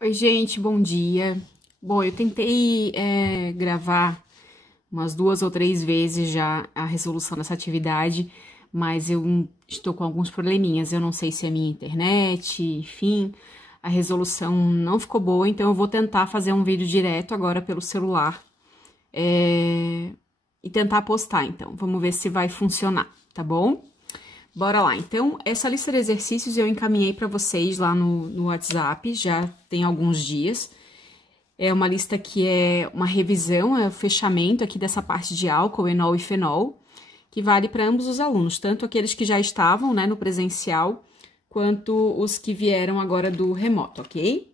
Oi, gente, bom dia. Bom, eu tentei gravar umas 2 ou 3 vezes já a resolução dessa atividade, mas eu estou com alguns probleminhas. Eu não sei se é minha internet, enfim, a resolução não ficou boa, então eu vou tentar fazer um vídeo direto agora pelo celular e tentar postar, então. Vamos ver se vai funcionar, tá bom? Bora lá. Então, essa lista de exercícios eu encaminhei para vocês lá no WhatsApp, já tem alguns dias. É uma lista que é uma revisão, é o fechamento aqui dessa parte de álcool, enol e fenol, que vale para ambos os alunos, tanto aqueles que já estavam, né, no presencial, quanto os que vieram agora do remoto, ok?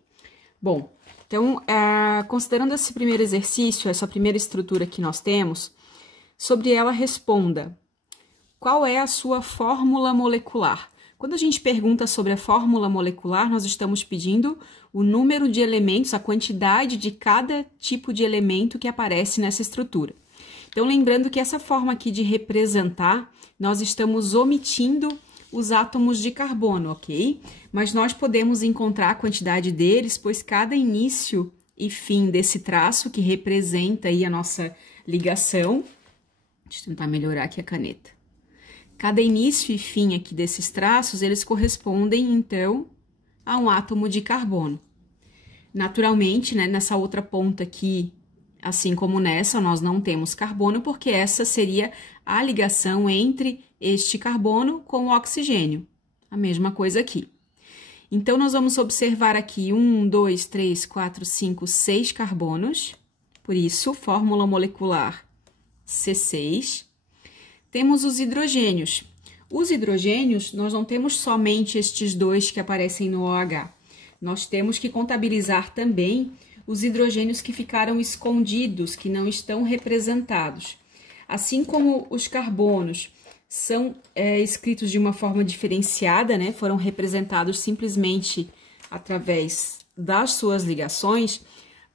Bom, então, considerando esse primeiro exercício, essa primeira estrutura que nós temos, sobre ela responda: qual é a sua fórmula molecular? Quando a gente pergunta sobre a fórmula molecular, nós estamos pedindo o número de elementos, a quantidade de cada tipo de elemento que aparece nessa estrutura. Então, lembrando que essa forma aqui de representar, nós estamos omitindo os átomos de carbono, ok? Mas nós podemos encontrar a quantidade deles, pois cada início e fim desse traço, que representa aí a nossa ligação. Deixa eu tentar melhorar aqui a caneta. Cada início e fim aqui desses traços, eles correspondem, então, a um átomo de carbono. Naturalmente, né, nessa outra ponta aqui, assim como nessa, nós não temos carbono, porque essa seria a ligação entre este carbono com o oxigênio. A mesma coisa aqui. Então, nós vamos observar aqui 1, 2, 3, 4, 5, 6 carbonos. Por isso, fórmula molecular C6. Temos os hidrogênios. Os hidrogênios, nós não temos somente estes dois que aparecem no OH. Nós temos que contabilizar também os hidrogênios que ficaram escondidos, que não estão representados. Assim como os carbonos são escritos de uma forma diferenciada, né? Foram representados simplesmente através das suas ligações.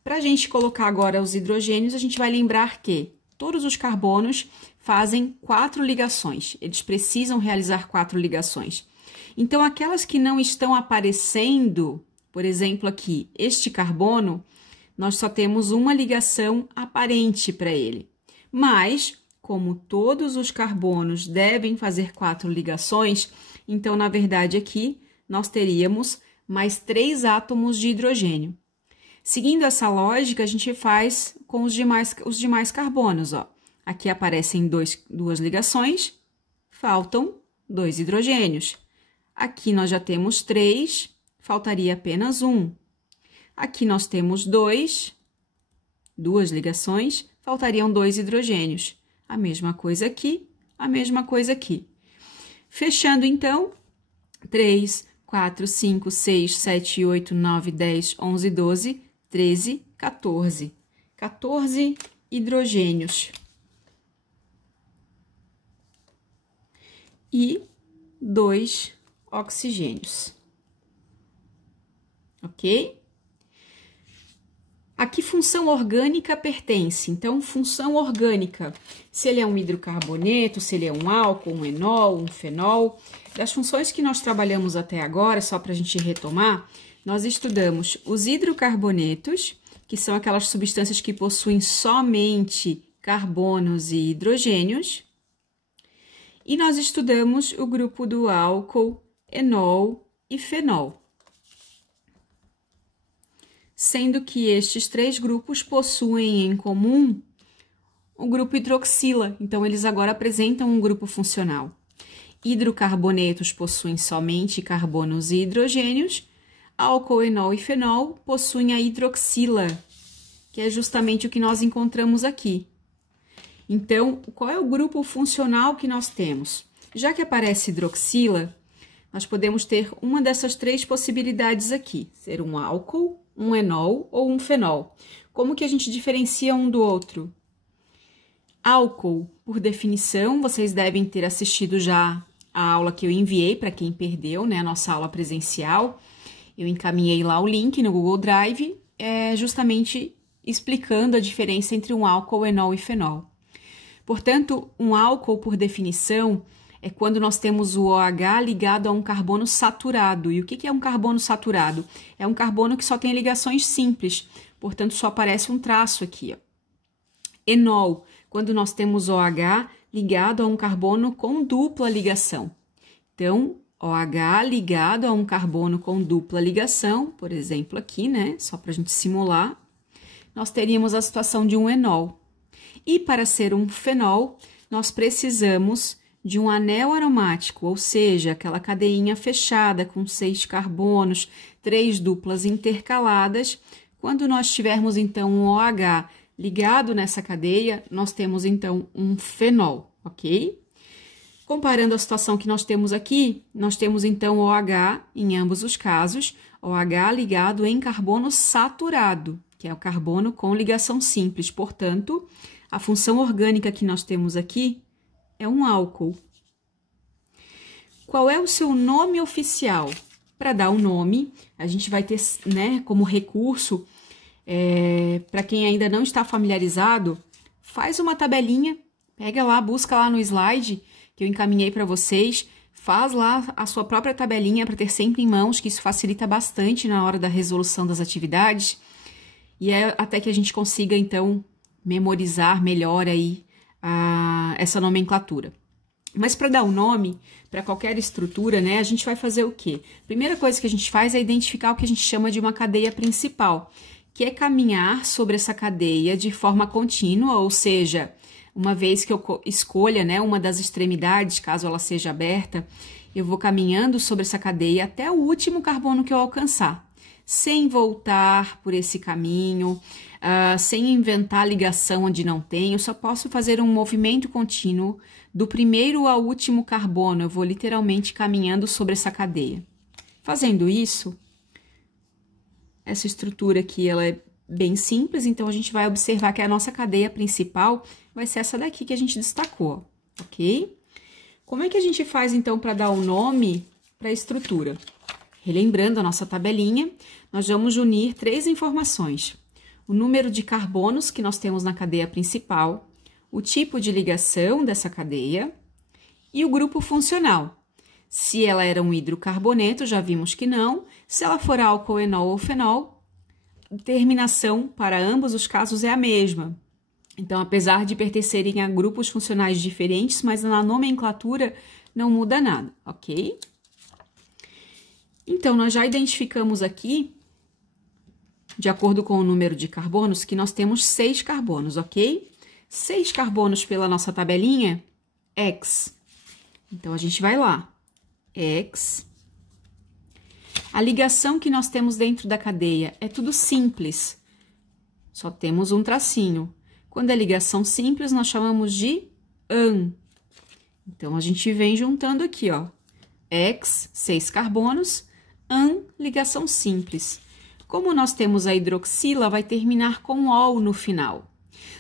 Para a gente colocar agora os hidrogênios, a gente vai lembrar que todos os carbonos fazem 4 ligações. Eles precisam realizar 4 ligações. Então, aquelas que não estão aparecendo, por exemplo, aqui, este carbono, nós só temos uma ligação aparente para ele. Mas, como todos os carbonos devem fazer 4 ligações, então, na verdade, aqui nós teríamos mais 3 átomos de hidrogênio. Seguindo essa lógica, a gente faz com os demais carbonos, ó. Aqui aparecem 2 ligações, faltam 2 hidrogênios. Aqui nós já temos 3, faltaria apenas 1. Aqui nós temos 2 ligações, faltariam 2 hidrogênios. A mesma coisa aqui, a mesma coisa aqui. Fechando, então, 3, 4, 5, 6, 7, 8, 9, 10, 11, 12, 13, 14. 14 hidrogênios. E 2 oxigênios. Ok? A que função orgânica pertence? Então, função orgânica, se ele é um hidrocarboneto, se ele é um álcool, um enol, um fenol. Das funções que nós trabalhamos até agora, só para a gente retomar, nós estudamos os hidrocarbonetos, que são aquelas substâncias que possuem somente carbonos e hidrogênios. E nós estudamos o grupo do álcool, enol e fenol. Sendo que estes 3 grupos possuem em comum o grupo hidroxila, então eles agora apresentam um grupo funcional. Hidrocarbonetos possuem somente carbonos e hidrogênios, álcool, enol e fenol possuem a hidroxila, que é justamente o que nós encontramos aqui. Então, qual é o grupo funcional que nós temos? Já que aparece hidroxila, nós podemos ter uma dessas 3 possibilidades aqui, ser um álcool, um enol ou um fenol. Como que a gente diferencia um do outro? Álcool, por definição, vocês devem ter assistido já a aula que eu enviei para quem perdeu, né, a nossa aula presencial. Eu encaminhei lá o link no Google Drive, justamente explicando a diferença entre um álcool, enol e fenol. Portanto, um álcool, por definição, é quando nós temos o OH ligado a um carbono saturado. E o que é um carbono saturado? É um carbono que só tem ligações simples, portanto só aparece um traço aqui, ó. Enol, quando nós temos OH ligado a um carbono com dupla ligação. Então, OH ligado a um carbono com dupla ligação, por exemplo aqui, né, só para a gente simular, nós teríamos a situação de um enol. E para ser um fenol, nós precisamos de um anel aromático, ou seja, aquela cadeinha fechada com 6 carbonos, 3 duplas intercaladas. Quando nós tivermos, então, um OH ligado nessa cadeia, nós temos, então, um fenol, ok? Comparando a situação que nós temos aqui, nós temos, então, OH, em ambos os casos, OH ligado em carbono saturado, que é o carbono com ligação simples. Portanto, a função orgânica que nós temos aqui é um álcool. Qual é o seu nome oficial? Para dar um nome, a gente vai ter, né, como recurso, para quem ainda não está familiarizado, faz uma tabelinha, pega lá, busca lá no slide que eu encaminhei para vocês, faz lá a sua própria tabelinha para ter sempre em mãos, que isso facilita bastante na hora da resolução das atividades, e até que a gente consiga, então, memorizar melhor aí essa nomenclatura. Mas para dar um nome para qualquer estrutura, né, a gente vai fazer o quê? Primeira coisa que a gente faz é identificar o que a gente chama de uma cadeia principal, que é caminhar sobre essa cadeia de forma contínua, ou seja, uma vez que eu escolha, né, uma das extremidades, caso ela seja aberta, eu vou caminhando sobre essa cadeia até o último carbono que eu alcançar, sem voltar por esse caminho, sem inventar ligação onde não tem. Eu só posso fazer um movimento contínuo do primeiro ao último carbono. Eu vou literalmente caminhando sobre essa cadeia. Fazendo isso, essa estrutura aqui ela é bem simples, então a gente vai observar que a nossa cadeia principal vai ser essa daqui que a gente destacou, ok? Como é que a gente faz então para dar um nome para a estrutura? Relembrando a nossa tabelinha, nós vamos unir 3 informações: o número de carbonos que nós temos na cadeia principal, o tipo de ligação dessa cadeia e o grupo funcional. Se ela era um hidrocarboneto, já vimos que não. Se ela for álcool, enol ou fenol, a terminação para ambos os casos é a mesma. Então, apesar de pertencerem a grupos funcionais diferentes, mas na nomenclatura não muda nada, ok? Então, nós já identificamos aqui, de acordo com o número de carbonos, que nós temos 6 carbonos, ok? 6 carbonos pela nossa tabelinha, X. Então, a gente vai lá. X. A ligação que nós temos dentro da cadeia é tudo simples. Só temos um tracinho. Quando é ligação simples, nós chamamos de AN. Então, a gente vem juntando aqui, ó. X, 6 carbonos, AN, ligação simples. Como nós temos a hidroxila, vai terminar com OL no final.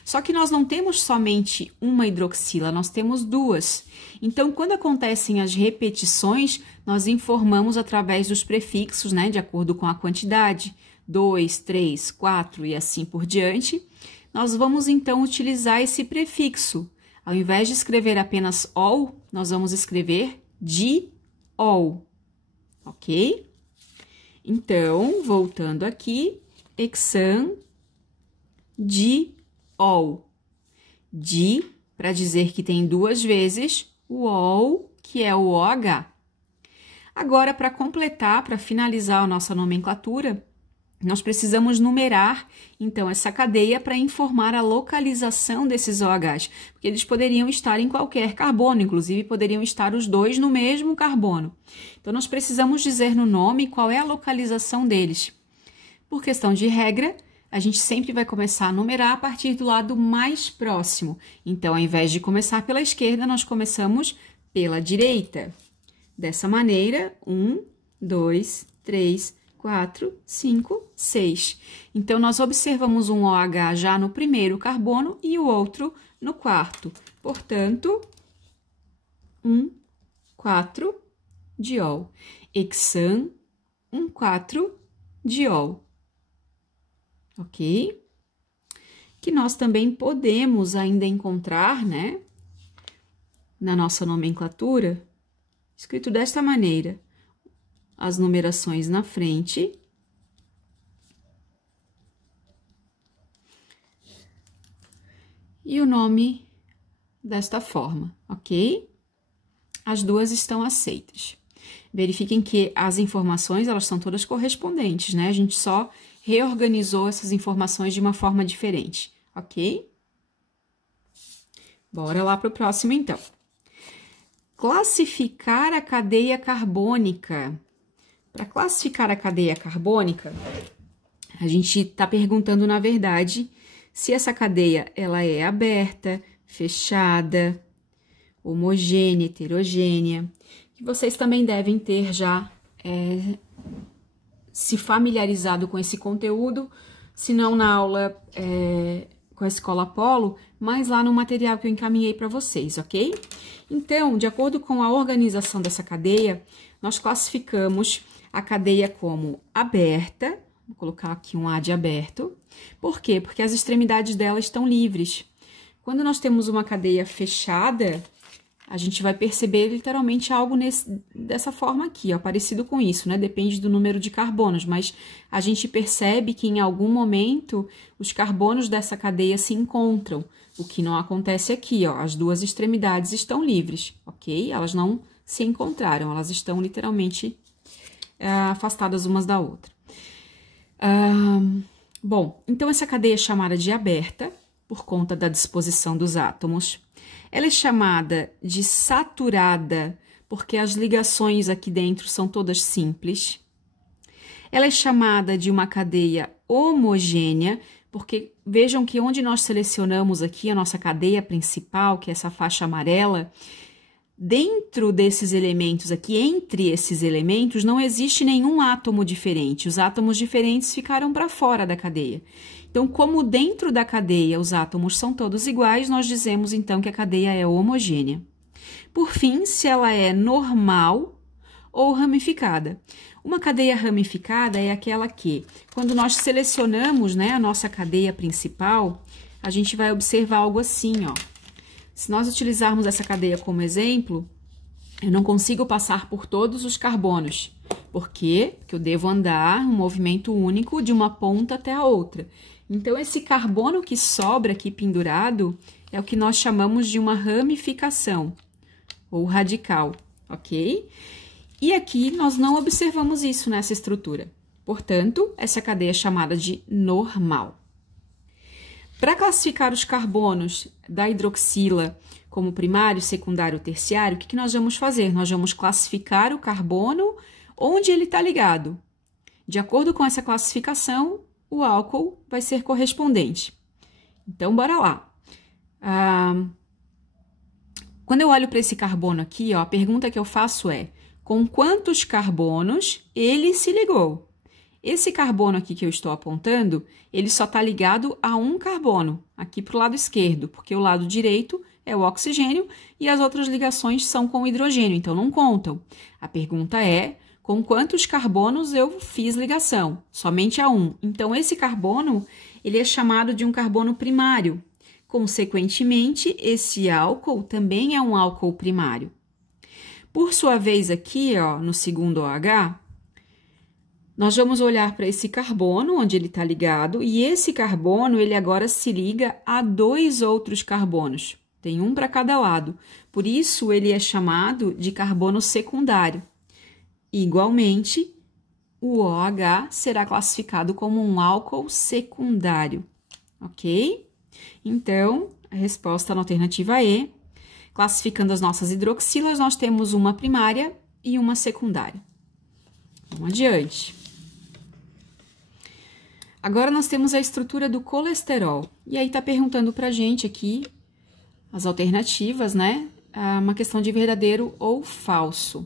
Só que nós não temos somente uma hidroxila, nós temos 2. Então, quando acontecem as repetições, nós informamos através dos prefixos, né, de acordo com a quantidade, 2, 3, 4 e assim por diante. Nós vamos, então, utilizar esse prefixo. Ao invés de escrever apenas OL, nós vamos escrever diol, ok? Então, voltando aqui, hexan, diol. Di, para dizer que tem 2 vezes, o ol, que é o OH. Agora, para completar, para finalizar a nossa nomenclatura, nós precisamos numerar, então, essa cadeia para informar a localização desses OHs, porque eles poderiam estar em qualquer carbono, inclusive poderiam estar os 2 no mesmo carbono. Então, nós precisamos dizer no nome qual é a localização deles. Por questão de regra, a gente sempre vai começar a numerar a partir do lado mais próximo. Então, ao invés de começar pela esquerda, nós começamos pela direita. Dessa maneira, 1, 2, 3, 4, 5, 6. Então, nós observamos um OH já no primeiro carbono e o outro no quarto. Portanto, 1, 4, diol. Hexan, 1, 4, diol. Ok? Que nós também podemos ainda encontrar, né, na nossa nomenclatura, escrito desta maneira: as numerações na frente e o nome desta forma, ok? As duas estão aceitas. Verifiquem que as informações, elas são todas correspondentes, né? A gente só reorganizou essas informações de uma forma diferente, ok? Bora lá para o próximo, então. Classificar a cadeia carbônica. Para classificar a cadeia carbônica, a gente está perguntando, na verdade, se essa cadeia ela é aberta, fechada, homogênea, heterogênea. E vocês também devem ter já se familiarizado com esse conteúdo, se não na aula com a Escola Polo, mas lá no material que eu encaminhei para vocês, ok? Então, de acordo com a organização dessa cadeia, nós classificamos a cadeia como aberta, vou colocar aqui um A de aberto. Por quê? Porque as extremidades dela estão livres. Quando nós temos uma cadeia fechada, a gente vai perceber literalmente algo dessa forma aqui, ó, parecido com isso, né? Depende do número de carbonos, mas a gente percebe que em algum momento os carbonos dessa cadeia se encontram, o que não acontece aqui, ó, as duas extremidades estão livres, ok? Elas não se encontraram, elas estão literalmente afastadas umas da outra. Bom, então essa cadeia é chamada de aberta, por conta da disposição dos átomos. Ela é chamada de saturada, porque as ligações aqui dentro são todas simples. Ela é chamada de uma cadeia homogênea, porque vejam que onde nós selecionamos aqui a nossa cadeia principal, que é essa faixa amarela, dentro desses elementos aqui, entre esses elementos, não existe nenhum átomo diferente. Os átomos diferentes ficaram para fora da cadeia. Então, como dentro da cadeia os átomos são todos iguais, nós dizemos então que a cadeia é homogênea. Por fim, se ela é normal ou ramificada. Uma cadeia ramificada é aquela que, quando nós selecionamos, né, a nossa cadeia principal, a gente vai observar algo assim, ó. Se nós utilizarmos essa cadeia como exemplo, eu não consigo passar por todos os carbonos. Por quê? Porque eu devo andar um movimento único de uma ponta até a outra. Então, esse carbono que sobra aqui pendurado é o que nós chamamos de uma ramificação, ou radical, ok? E aqui nós não observamos isso nessa estrutura. Portanto, essa cadeia é chamada de normal. Para classificar os carbonos da hidroxila como primário, secundário ou terciário, o que nós vamos fazer? Nós vamos classificar o carbono onde ele está ligado. De acordo com essa classificação, o álcool vai ser correspondente. Então, bora lá. Quando eu olho para esse carbono aqui, ó, a pergunta que eu faço é: com quantos carbonos ele se ligou? Esse carbono aqui que eu estou apontando, ele só está ligado a um carbono, aqui para o lado esquerdo, porque o lado direito é o oxigênio e as outras ligações são com o hidrogênio, então não contam. A pergunta é: com quantos carbonos eu fiz ligação? Somente a um. Então, esse carbono, ele é chamado de um carbono primário. Consequentemente, esse álcool também é um álcool primário. Por sua vez, aqui, ó, no segundo OH, nós vamos olhar para esse carbono, onde ele está ligado, e esse carbono, ele agora se liga a dois outros carbonos. Tem um para cada lado. Por isso, ele é chamado de carbono secundário. Igualmente, o OH será classificado como um álcool secundário, ok? Então, a resposta na alternativa E, classificando as nossas hidroxilas, nós temos uma primária e uma secundária. Vamos adiante. Agora, nós temos a estrutura do colesterol. E aí, tá perguntando pra gente aqui as alternativas, né? Uma questão de verdadeiro ou falso.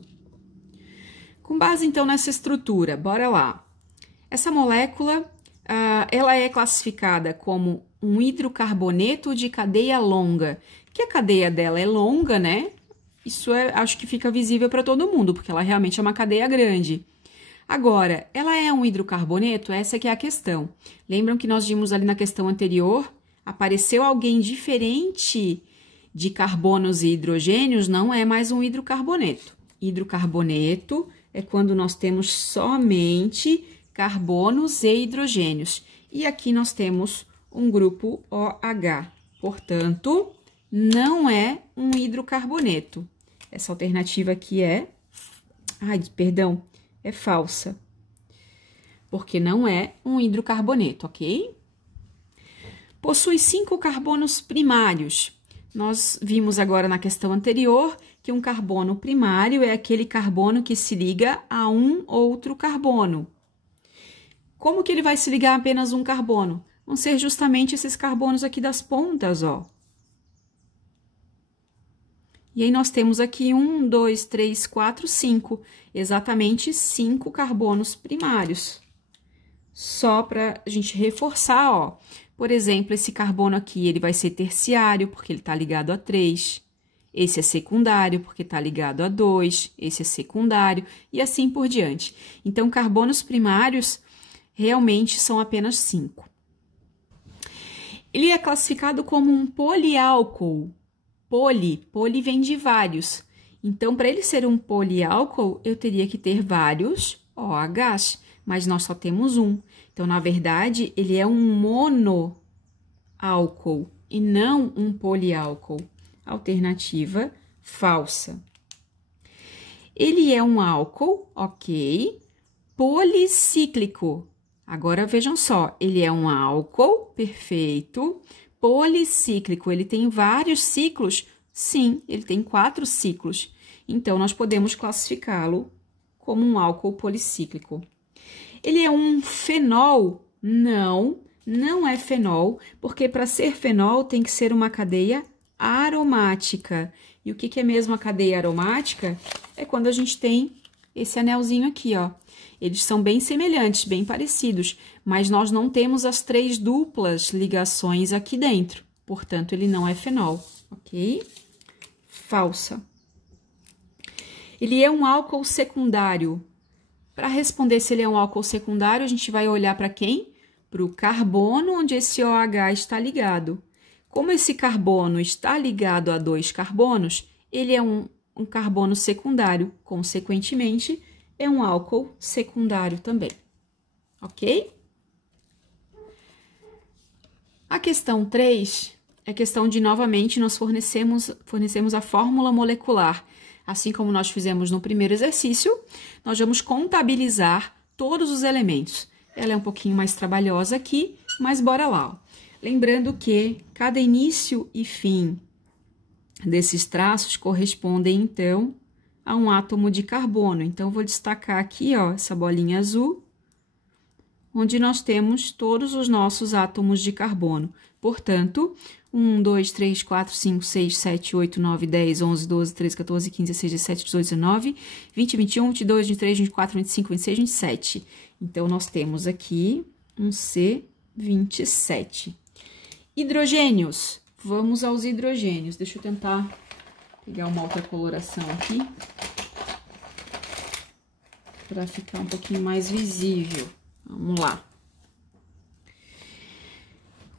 Com base, então, nessa estrutura, bora lá. Essa molécula, ela é classificada como um hidrocarboneto de cadeia longa, que a cadeia dela é longa, né? Isso acho que fica visível para todo mundo, porque ela realmente é uma cadeia grande. Agora, ela é um hidrocarboneto? Essa que é a questão. Lembram que nós vimos ali na questão anterior? Apareceu alguém diferente de carbonos e hidrogênios não é mais um hidrocarboneto. Hidrocarboneto é quando nós temos somente carbonos e hidrogênios. E aqui nós temos um grupo OH. Portanto, não é um hidrocarboneto. Essa alternativa aqui é falsa. Porque não é um hidrocarboneto, ok? Possui 5 carbonos primários. Nós vimos agora na questão anterior que um carbono primário é aquele carbono que se liga a um outro carbono. Como que ele vai se ligar a apenas um carbono? Vão ser justamente esses carbonos aqui das pontas, ó. E aí nós temos aqui 1, 2, 3, 4, 5. Exatamente 5 carbonos primários. Só para a gente reforçar, ó. Por exemplo, esse carbono aqui, ele vai ser terciário, porque ele está ligado a 3. Esse é secundário, porque está ligado a 2. Esse é secundário, e assim por diante. Então, carbonos primários realmente são apenas 5. Ele é classificado como um poliálcool. Poli vem de vários. Então, para ele ser um poliálcool, eu teria que ter vários OHs, mas nós só temos um. Então, na verdade, ele é um monoálcool e não um poliálcool. Alternativa falsa. Ele é um álcool, ok, policíclico. Agora, vejam só, ele é um álcool, perfeito, policíclico. Ele tem vários ciclos? Sim, ele tem 4 ciclos. Então, nós podemos classificá-lo como um álcool policíclico. Ele é um fenol? Não, não é fenol, porque para ser fenol tem que ser uma cadeia aromática. E o que é mesmo a cadeia aromática? É quando a gente tem esse anelzinho aqui, ó. Eles são bem semelhantes, bem parecidos, mas nós não temos as 3 duplas ligações aqui dentro. Portanto, ele não é fenol, ok? Falsa. Ele é um álcool secundário. Para responder se ele é um álcool secundário, a gente vai olhar para quem? Para o carbono onde esse OH está ligado. Como esse carbono está ligado a 2 carbonos, ele é um carbono secundário. Consequentemente, é um álcool secundário também. Ok? A questão 3 é questão de, novamente, nós fornecemos a fórmula molecular. Assim como nós fizemos no primeiro exercício, nós vamos contabilizar todos os elementos. Ela é um pouquinho mais trabalhosa aqui, mas bora lá. Ó. Lembrando que cada início e fim desses traços correspondem, então, a um átomo de carbono. Então, eu vou destacar aqui, ó, essa bolinha azul, onde nós temos todos os nossos átomos de carbono. Portanto, 1, 2, 3, 4, 5, 6, 7, 8, 9, 10, 11, 12, 13, 14, 15, 16, 17, 18, 19, 20, 21, 22, 23, 24, 25, 26, 27. Então, nós temos aqui um C27. Hidrogênios. Vamos aos hidrogênios. Deixa eu tentar pegar uma outra coloração aqui para ficar um pouquinho mais visível. Vamos lá.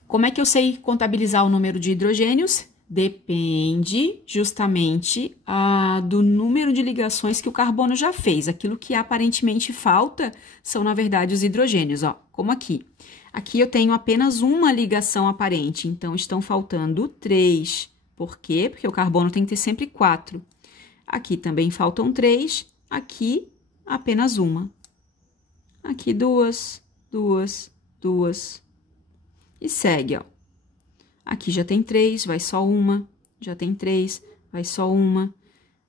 Como é que eu sei contabilizar o número de hidrogênios? Depende justamente do número de ligações que o carbono já fez. Aquilo que aparentemente falta são, na verdade, os hidrogênios, ó, como aqui. Aqui eu tenho apenas uma ligação aparente, então estão faltando 3. Por quê? Porque o carbono tem que ter sempre 4. Aqui também faltam 3, aqui apenas uma. Aqui 2, 2, 2. E segue, ó. Aqui já tem 3, vai só uma. Já tem 3, vai só uma.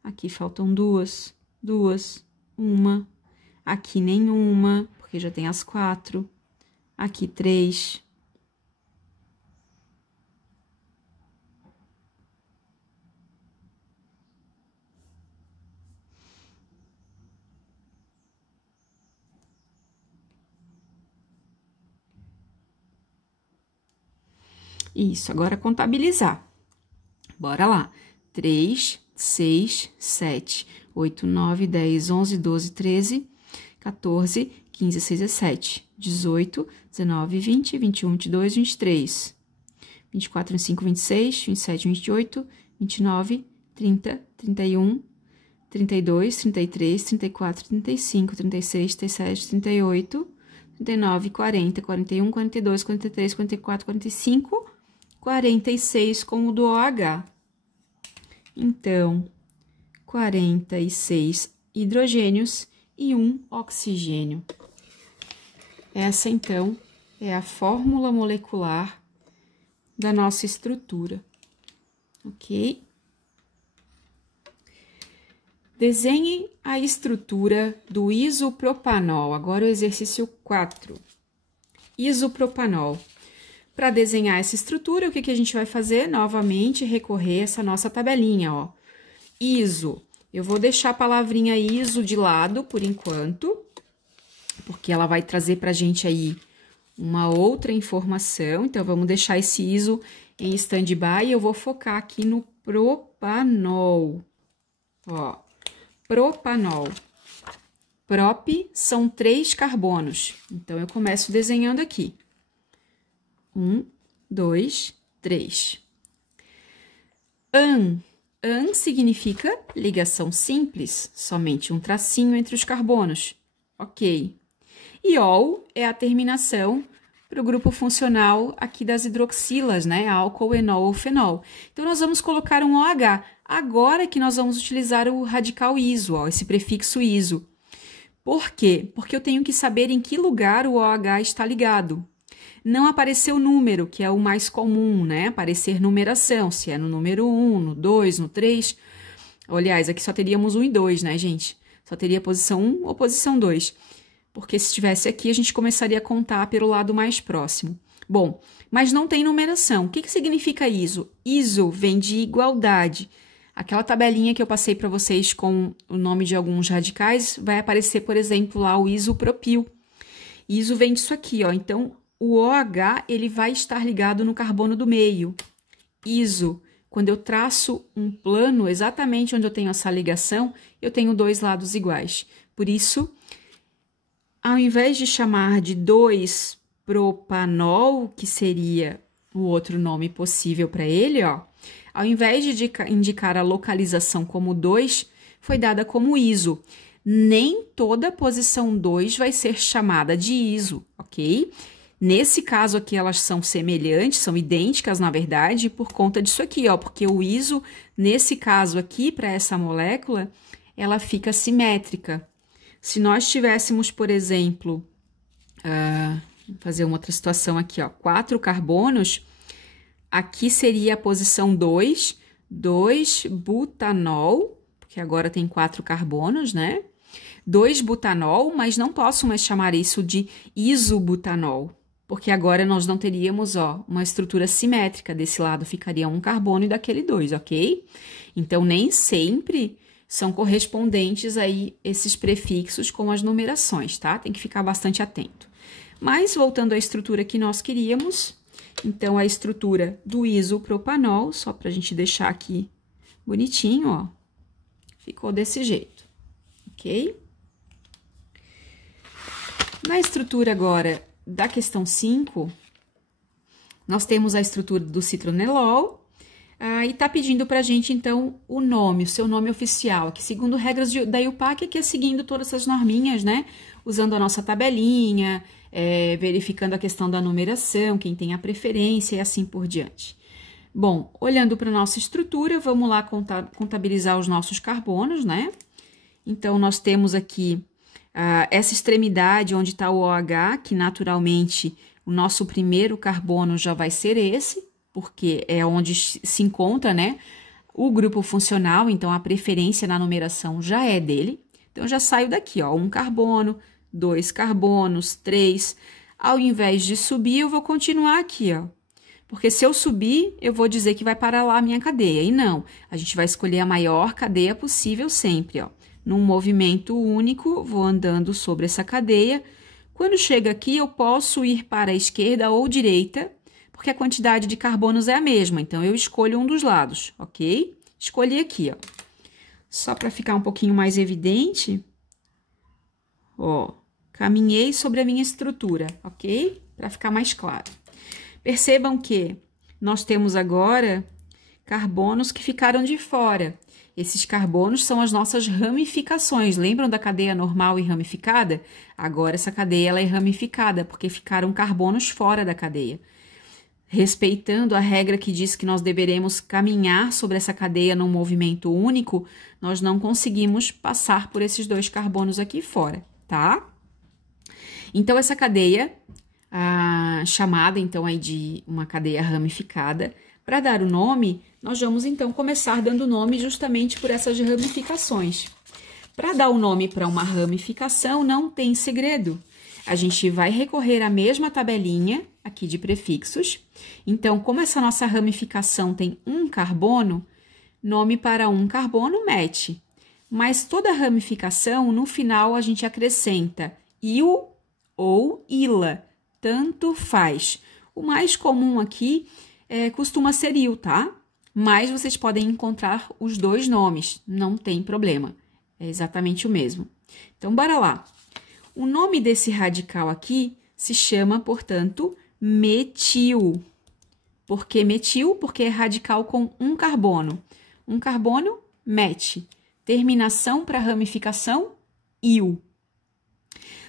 Aqui faltam 2, 2, 1. Aqui nenhuma, porque já tem as 4. Aqui 3. Isso, agora contabilizar. Bora lá. 3, 6, 7, 8, 9, 10, 11, 12, 13, 14, 15, 16, 17, 18, 19, 20, 21, 22, 23, 24, 25, 26, 27, 28, 29, 30, 31, 32, 33, 34, 35, 36, 37, 38, 39, 40, 41, 42, 43, 44, 45, 46 com o do OH. Então, 46 hidrogênios e 1 oxigênio. Essa, então, é a fórmula molecular da nossa estrutura, ok? Desenhe a estrutura do isopropanol. Agora o exercício 4. Isopropanol. Para desenhar essa estrutura, o que a gente vai fazer? Novamente, recorrer a essa nossa tabelinha, ó. Iso. Eu vou deixar a palavrinha iso de lado por enquanto, porque ela vai trazer para a gente aí uma outra informação. Então, vamos deixar esse iso em stand-by e eu vou focar aqui no propanol. Ó, propanol. Prop são 3 carbonos. Então, eu começo desenhando aqui. 1, 2, 3. An significa ligação simples, somente um tracinho entre os carbonos. Ok. E ol é a terminação para o grupo funcional aqui das hidroxilas, né? Álcool, enol ou fenol. Então, nós vamos colocar um OH. Agora que nós vamos utilizar o radical iso, ó, esse prefixo iso. Por quê? Porque eu tenho que saber em que lugar o OH está ligado. Não apareceu número, que é o mais comum, né? Aparecer numeração, se é no número 1, no 2, no 3. Aliás, aqui só teríamos 1 e 2, né, gente? Só teria posição 1 ou posição 2. Porque se estivesse aqui, a gente começaria a contar pelo lado mais próximo. Bom, mas não tem numeração. O que significa iso? Iso vem de igualdade. Aquela tabelinha que eu passei para vocês com o nome de alguns radicais, vai aparecer, por exemplo, lá o isopropil. Iso vem disso aqui, ó. Então, o OH, ele vai estar ligado no carbono do meio. Iso, quando eu traço um plano exatamente onde eu tenho essa ligação, eu tenho 2 lados iguais. Por isso, ao invés de chamar de 2-propanol, que seria o outro nome possível para ele, ó, ao invés de indicar a localização como 2, foi dada como iso. Nem toda posição 2 vai ser chamada de iso, ok? Nesse caso aqui, elas são semelhantes, são idênticas, na verdade, por conta disso aqui, ó, porque o iso, nesse caso aqui, para essa molécula, ela fica simétrica. Se nós tivéssemos, por exemplo, vou fazer uma outra situação aqui, ó, 4 carbonos, aqui seria a posição 2, 2-butanol, porque agora tem 4 carbonos, né? 2-butanol, mas não posso mais chamar isso de isobutanol, porque agora nós não teríamos, ó, uma estrutura simétrica. Desse lado ficaria um carbono e daquele 2, ok? Então, nem sempre são correspondentes aí esses prefixos com as numerações, tá? Tem que ficar bastante atento. Mas, voltando à estrutura que nós queríamos, então, a estrutura do isopropanol, só para a gente deixar aqui bonitinho, ó, ficou desse jeito, ok? Na estrutura agora da questão 5, nós temos a estrutura do citronelol, e está pedindo para a gente, então, o nome, o seu nome oficial, que segundo regras da IUPAC, que é seguindo todas essas norminhas, né? Usando a nossa tabelinha, verificando a questão da numeração, quem tem a preferência e assim por diante. Bom, olhando para a nossa estrutura, vamos lá contabilizar os nossos carbonos, né? Então, nós temos aqui essa extremidade onde está o OH, que naturalmente o nosso primeiro carbono já vai ser esse, porque é onde se encontra, né, o grupo funcional, então a preferência na numeração já é dele. Então, eu já saio daqui, ó, 1 carbono, 2 carbonos, 3. Ao invés de subir, eu vou continuar aqui, ó. Porque se eu subir, eu vou dizer que vai parar lá a minha cadeia. E não, a gente vai escolher a maior cadeia possível sempre, ó. Num movimento único, vou andando sobre essa cadeia. Quando chega aqui, eu posso ir para a esquerda ou direita, porque a quantidade de carbonos é a mesma. Então, eu escolho um dos lados, ok? Escolhi aqui, ó. Só para ficar um pouquinho mais evidente, ó, caminhei sobre a minha estrutura, ok? Para ficar mais claro. Percebam que nós temos agora carbonos que ficaram de fora. Esses carbonos são as nossas ramificações. Lembram da cadeia normal e ramificada? Agora essa cadeia ela é ramificada, porque ficaram carbonos fora da cadeia. Respeitando a regra que diz que nós deveremos caminhar sobre essa cadeia num movimento único, nós não conseguimos passar por esses 2 carbonos aqui fora, tá? Então, essa cadeia, chamada então aí de uma cadeia ramificada, para dar o nome, nós vamos então começar dando nome justamente por essas ramificações. Para dar o nome para uma ramificação, não tem segredo. A gente vai recorrer à mesma tabelinha aqui de prefixos. Então, como essa nossa ramificação tem um carbono, nome para um carbono mete. Mas toda ramificação, no final, a gente acrescenta il ou ila, tanto faz. O mais comum aqui costuma ser il, tá? Mas vocês podem encontrar os 2 nomes, não tem problema. É exatamente o mesmo. Então, bora lá. O nome desse radical aqui se chama, portanto, metil. Por que metil? Porque é radical com um carbono. Um carbono, mete. Terminação para ramificação, il.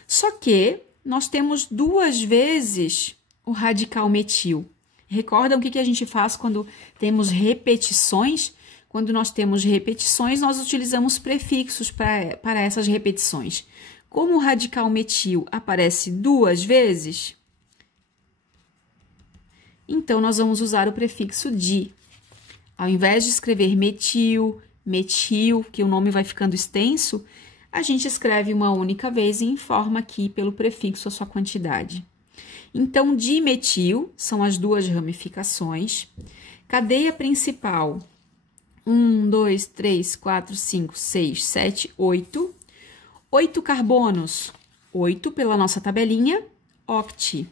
Só que nós temos 2 vezes o radical metil. Recordam o que a gente faz quando temos repetições? Quando nós temos repetições, nós utilizamos prefixos para essas repetições. Como o radical metil aparece 2 vezes, então nós vamos usar o prefixo di. Ao invés de escrever metil, metil, que o nome vai ficando extenso, a gente escreve uma única vez e informa aqui pelo prefixo a sua quantidade. Então, dimetil são as 2 ramificações. Cadeia principal, 1, 2, 3, 4, 5, 6, 7, 8. 8 carbonos, 8 pela nossa tabelinha, oct.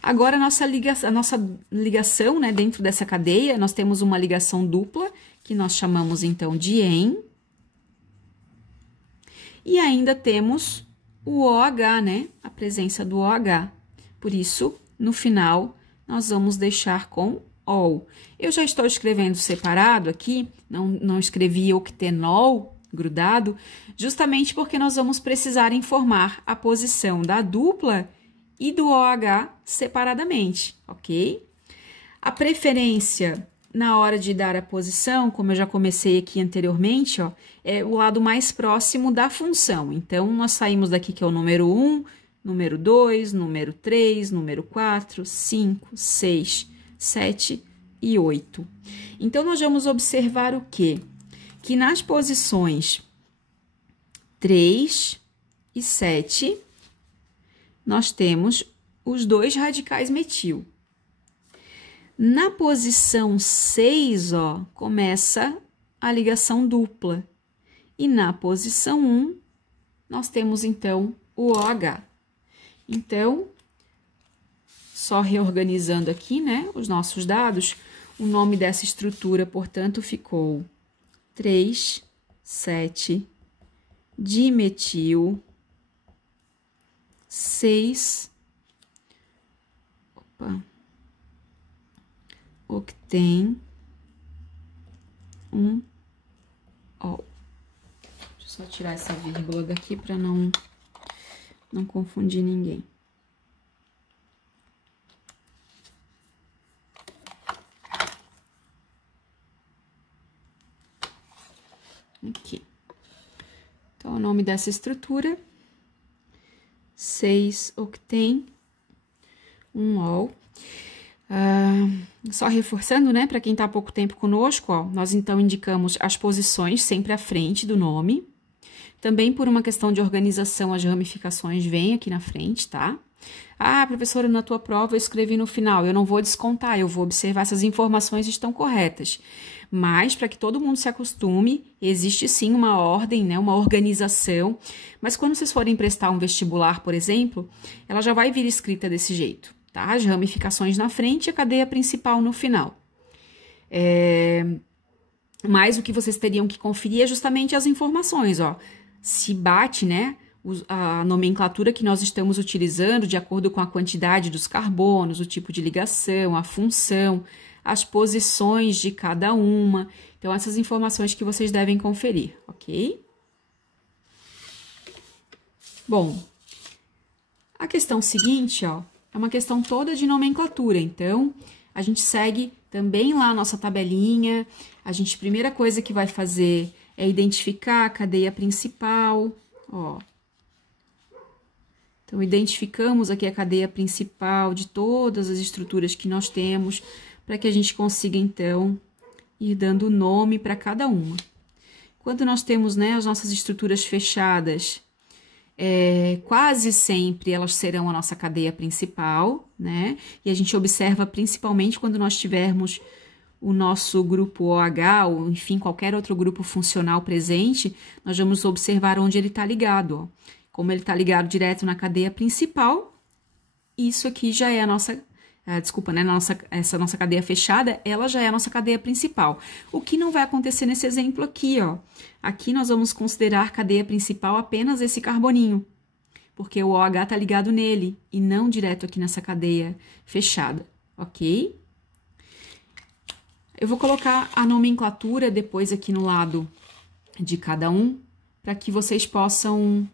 Agora, a nossa ligação, né, dentro dessa cadeia, nós temos uma ligação dupla, que nós chamamos, então, de en. E ainda temos o OH, né, a presença do OH. Por isso, no final, nós vamos deixar com ol. Eu já estou escrevendo separado aqui, não escrevi octenol, grudado, justamente porque nós vamos precisar informar a posição da dupla e do OH separadamente, ok? A preferência na hora de dar a posição, como eu já comecei aqui anteriormente, ó, é o lado mais próximo da função. Então, nós saímos daqui que é o número 1, número 2, número 3, número 4, 5, 6, 7 e 8. Então, nós vamos observar o quê? Que nas posições 3 e 7, nós temos os 2 radicais metil. Na posição 6, ó, começa a ligação dupla. E na posição 1, nós temos, então, o OH. Então, só reorganizando aqui, né, os nossos dados, o nome dessa estrutura, portanto, ficou 3, 7, dimetil, 6, octen, 1, ol. Deixa eu só tirar essa vírgula daqui para não confundir ninguém. Aqui. Então, o nome dessa estrutura, 6-octen, 1-ol. Só reforçando, né, para quem está há pouco tempo conosco, ó, nós então indicamos as posições sempre à frente do nome. Também por uma questão de organização, as ramificações vêm aqui na frente, tá? Ah, professora, na tua prova eu escrevi no final, eu não vou descontar, eu vou observar se as informações estão corretas. Mas, para que todo mundo se acostume, existe sim uma ordem, né, uma organização. Mas quando vocês forem prestar um vestibular, por exemplo, ela já vai vir escrita desse jeito, tá? As ramificações na frente e a cadeia principal no final. Mas o que vocês teriam que conferir é justamente as informações, ó. Se bate, né, a nomenclatura que nós estamos utilizando de acordo com a quantidade dos carbonos, o tipo de ligação, a função, as posições de cada uma. Então, essas informações que vocês devem conferir, ok? Bom, a questão seguinte, ó, é uma questão toda de nomenclatura. Então, a gente segue também lá a nossa tabelinha. Primeira coisa que vai fazer é identificar a cadeia principal, ó. Então, identificamos aqui a cadeia principal de todas as estruturas que nós temos, para que a gente consiga, então, ir dando nome para cada uma. Quando nós temos, né, as nossas estruturas fechadas, quase sempre elas serão a nossa cadeia principal, né? E a gente observa principalmente quando nós tivermos o nosso grupo OH, ou enfim, qualquer outro grupo funcional presente, nós vamos observar onde ele está ligado, ó. Como ele está ligado direto na cadeia principal, isso aqui já é a nossa, desculpa, né? Essa nossa cadeia fechada, ela já é a nossa cadeia principal. O que não vai acontecer nesse exemplo aqui, ó. Aqui nós vamos considerar cadeia principal apenas esse carboninho, porque o OH está ligado nele e não direto aqui nessa cadeia fechada, ok? Eu vou colocar a nomenclatura depois aqui no lado de cada um, para que vocês possam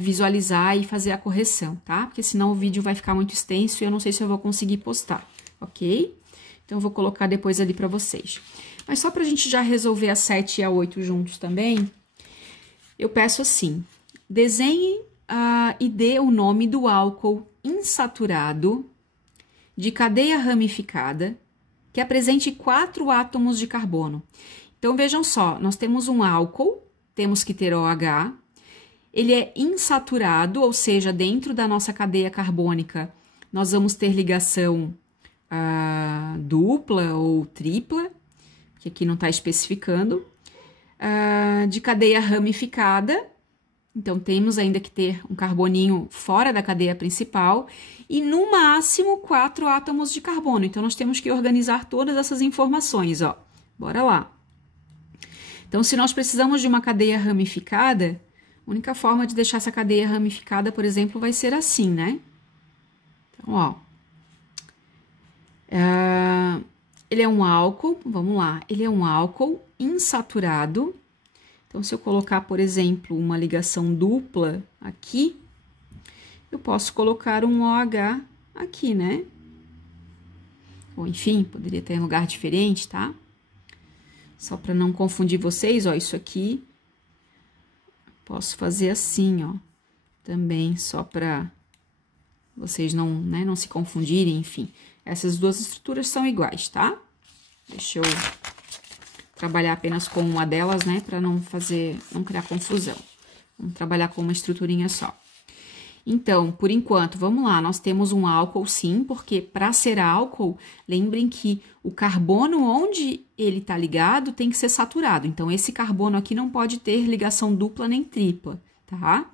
visualizar e fazer a correção, tá? Porque senão o vídeo vai ficar muito extenso e eu não sei se eu vou conseguir postar, ok? Então, eu vou colocar depois ali para vocês. Mas só pra gente já resolver a 7 e a 8 juntos também, eu peço assim, desenhe e dê o nome do álcool insaturado de cadeia ramificada que apresente 4 átomos de carbono. Então, vejam só, nós temos um álcool, temos que ter OH, ele é insaturado, ou seja, dentro da nossa cadeia carbônica, nós vamos ter ligação dupla ou tripla, que aqui não está especificando, de cadeia ramificada, então temos ainda que ter um carboninho fora da cadeia principal, e no máximo 4 átomos de carbono. Então, nós temos que organizar todas essas informações, ó. Bora lá. Então, se nós precisamos de uma cadeia ramificada, a única forma de deixar essa cadeia ramificada, por exemplo, vai ser assim, né? Então, ó. Ele é um álcool, vamos lá. Ele é um álcool insaturado. Então, se eu colocar, por exemplo, uma ligação dupla aqui, eu posso colocar um OH aqui, né? Ou, enfim, poderia ter em lugar diferente, tá? Só para não confundir vocês, ó, isso aqui... Posso fazer assim, ó, também, só para vocês não se confundirem, enfim. Essas duas estruturas são iguais, tá? Deixa eu trabalhar apenas com uma delas, né, para não criar confusão. Vamos trabalhar com uma estruturinha só. Então, por enquanto, vamos lá, nós temos um álcool sim, porque para ser álcool, lembrem que o carbono onde ele está ligado tem que ser saturado. Então, esse carbono aqui não pode ter ligação dupla nem tripla, tá?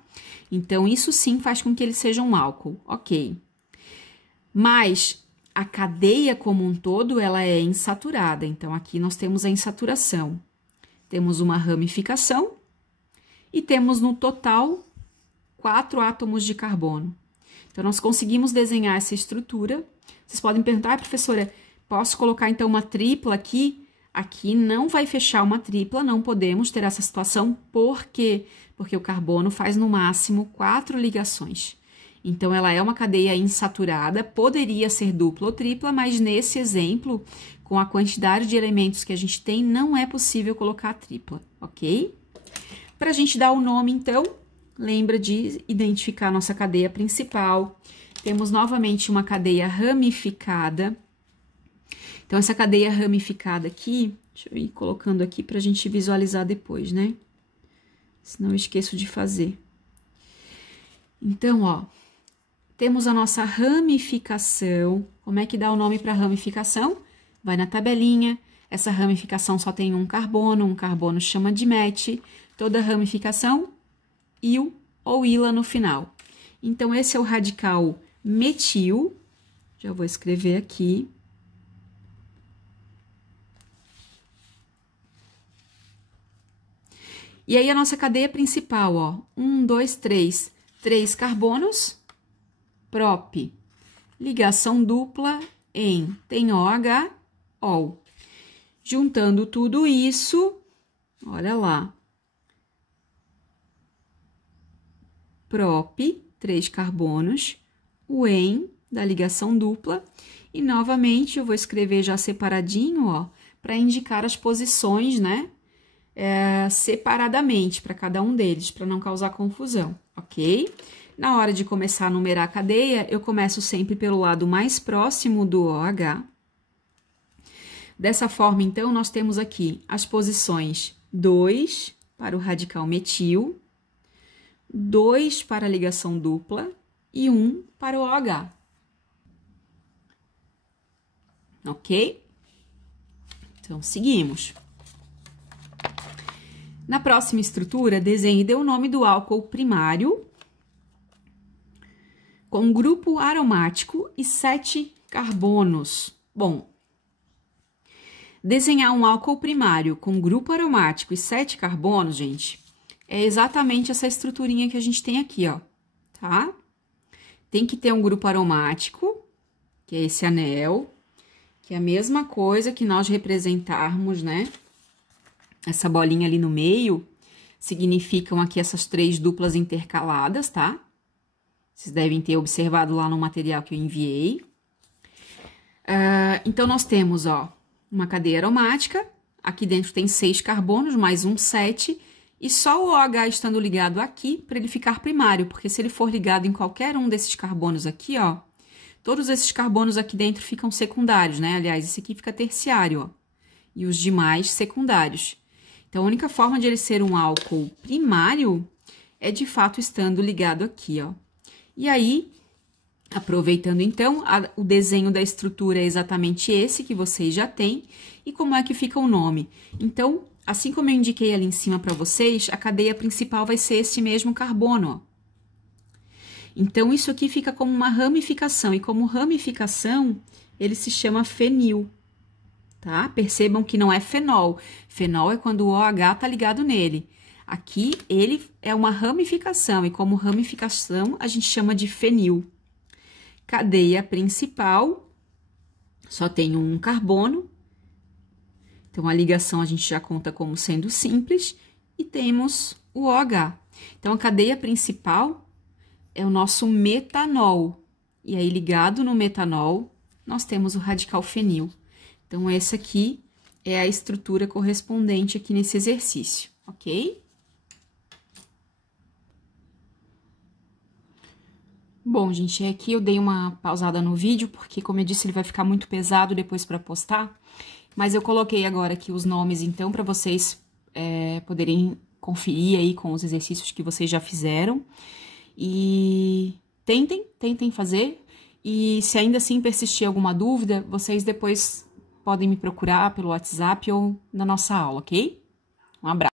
Então, isso sim faz com que ele seja um álcool, ok. Mas a cadeia como um todo, ela é insaturada. Então, aqui nós temos a insaturação. Temos uma ramificação e temos no total 4 átomos de carbono. Então, nós conseguimos desenhar essa estrutura. Vocês podem perguntar, professora, posso colocar então uma tripla aqui? Aqui não vai fechar uma tripla, não podemos ter essa situação. Por quê? Porque o carbono faz no máximo 4 ligações. Então, ela é uma cadeia insaturada, poderia ser dupla ou tripla, mas nesse exemplo, com a quantidade de elementos que a gente tem, não é possível colocar a tripla, ok? Para a gente dar o nome, então, lembra de identificar a nossa cadeia principal. Temos novamente uma cadeia ramificada. Então, essa cadeia ramificada aqui, deixa eu ir colocando aqui para a gente visualizar depois, né? Senão eu esqueço de fazer. Então, ó, temos a nossa ramificação. Como é que dá o nome para ramificação? Vai na tabelinha. Essa ramificação só tem um carbono chama de MET. Toda ramificação, il ou ila no final. Então, esse é o radical metil. Já vou escrever aqui. E aí, a nossa cadeia principal, ó. 1, 2, 3. 3 carbonos. Prop. Ligação dupla em tem OH ol. Juntando tudo isso, olha lá. Prop, 3 carbonos, o en, da ligação dupla, e novamente eu vou escrever já separadinho, ó, para indicar as posições, né, separadamente para cada um deles, para não causar confusão, ok? Na hora de começar a numerar a cadeia, eu começo sempre pelo lado mais próximo do OH. Dessa forma, então, nós temos aqui as posições 2 para o radical metil, 2 para a ligação dupla e 1 para o OH. Ok? Então, seguimos. Na próxima estrutura, desenhe e dê o nome do álcool primário com grupo aromático e 7 carbonos. Bom, desenhar um álcool primário com grupo aromático e 7 carbonos, gente, é exatamente essa estruturinha que a gente tem aqui, ó, tá? Tem que ter um grupo aromático, que é esse anel, que é a mesma coisa que nós representarmos, né? Essa bolinha ali no meio, significam aqui essas 3 duplas intercaladas, tá? Vocês devem ter observado lá no material que eu enviei. Então, nós temos, ó, uma cadeia aromática. Aqui dentro tem 6 carbonos, mais um 7. E só o OH estando ligado aqui para ele ficar primário. Porque se ele for ligado em qualquer um desses carbonos aqui, ó, todos esses carbonos aqui dentro ficam secundários, né? Aliás, esse aqui fica terciário, ó. E os demais secundários. Então, a única forma de ele ser um álcool primário é, de fato, estando ligado aqui, ó. E aí, aproveitando então, o desenho da estrutura é exatamente esse que vocês já têm. E como é que fica o nome? Então, assim como eu indiquei ali em cima para vocês, a cadeia principal vai ser esse mesmo carbono, ó. Então, isso aqui fica como uma ramificação. E como ramificação, ele se chama fenil, tá? Percebam que não é fenol. Fenol é quando o OH tá ligado nele. Aqui, ele é uma ramificação, e como ramificação, a gente chama de fenil. Cadeia principal, só tem um carbono. Então, a ligação a gente já conta como sendo simples. E temos o OH. Então, a cadeia principal é o nosso metanol. E aí, ligado no metanol, nós temos o radical fenil. Então, essa aqui é a estrutura correspondente aqui nesse exercício, ok? Bom, gente, aqui eu dei uma pausada no vídeo, porque, como eu disse, ele vai ficar muito pesado depois para postar. Mas eu coloquei agora aqui os nomes, então, para vocês poderem conferir aí com os exercícios que vocês já fizeram. E tentem fazer. E se ainda assim persistir alguma dúvida, vocês depois podem me procurar pelo WhatsApp ou na nossa aula, ok? Um abraço.